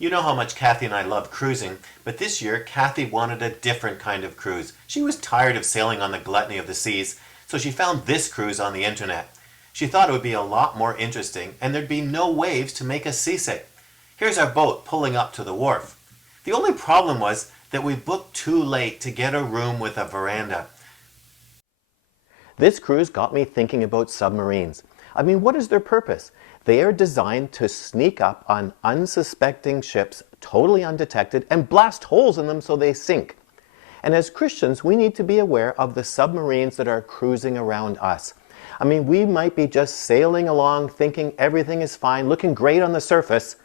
You know how much Kathy and I love cruising, but this year Kathy wanted a different kind of cruise. She was tired of sailing on the gluttony of the seas, so she found this cruise on the internet. She thought it would be a lot more interesting and there'd be no waves to make us seasick. Here's our boat pulling up to the wharf. The only problem was that we booked too late to get a room with a veranda. This cruise got me thinking about submarines. I mean, what is their purpose? They are designed to sneak up on unsuspecting ships totally undetected and blast holes in them so they sink. And as Christians, we need to be aware of the submarines that are cruising around us. I mean, we might be just sailing along thinking everything is fine, looking great on the surface,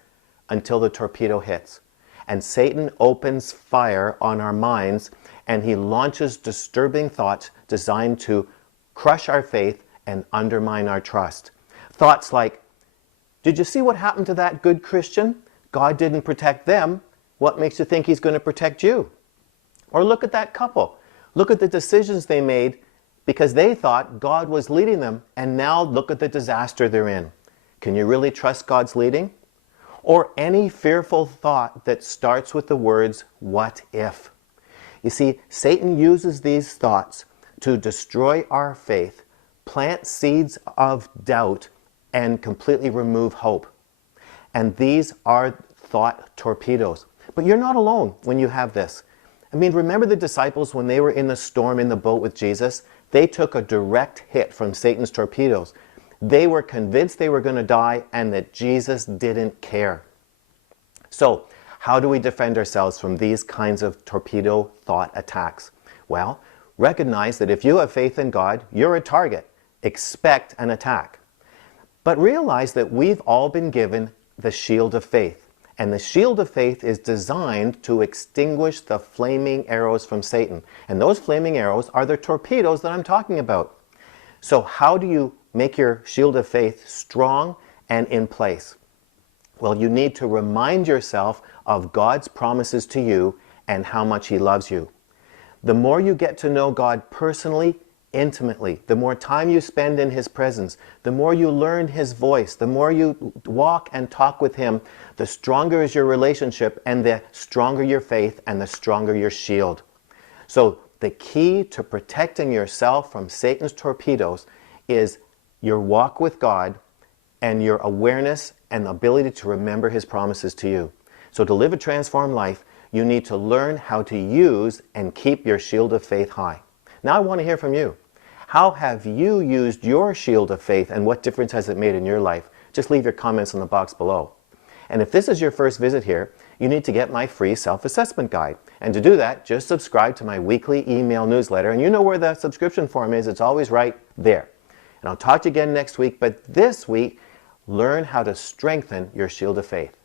until the torpedo hits. And Satan opens fire on our minds and he launches disturbing thoughts designed to crush our faith and undermine our trust. Thoughts like, did you see what happened to that good Christian? God didn't protect them. What makes you think he's going to protect you? Or look at that couple. Look at the decisions they made because they thought God was leading them, and now look at the disaster they're in. Can you really trust God's leading? Or any fearful thought that starts with the words, what if? You see, Satan uses these thoughts to destroy our faith, plant seeds of doubt, and completely remove hope. And these are thought torpedoes. But you're not alone when you have this. I mean, remember the disciples when they were in the storm in the boat with Jesus? They took a direct hit from Satan's torpedoes. They were convinced they were going to die and that Jesus didn't care. So, how do we defend ourselves from these kinds of torpedo thought attacks? Well, recognize that if you have faith in God, you're a target. Expect an attack. But realize that we've all been given the shield of faith. And the shield of faith is designed to extinguish the flaming arrows from Satan. And those flaming arrows are the torpedoes that I'm talking about. So how do you make your shield of faith strong and in place? Well, you need to remind yourself of God's promises to you and how much He loves you. The more you get to know God personally, intimately, the more time you spend in His presence, the more you learn His voice, the more you walk and talk with Him, the stronger is your relationship and the stronger your faith and the stronger your shield. So the key to protecting yourself from Satan's torpedoes is your walk with God and your awareness and the ability to remember His promises to you. So to live a transformed life, you need to learn how to use and keep your shield of faith high. Now I want to hear from you. How have you used your shield of faith and what difference has it made in your life? Just leave your comments in the box below. And if this is your first visit here, you need to get my free self-assessment guide. And to do that, just subscribe to my weekly email newsletter. And you know where the subscription form is. It's always right there. And I'll talk to you again next week. But this week, learn how to strengthen your shield of faith.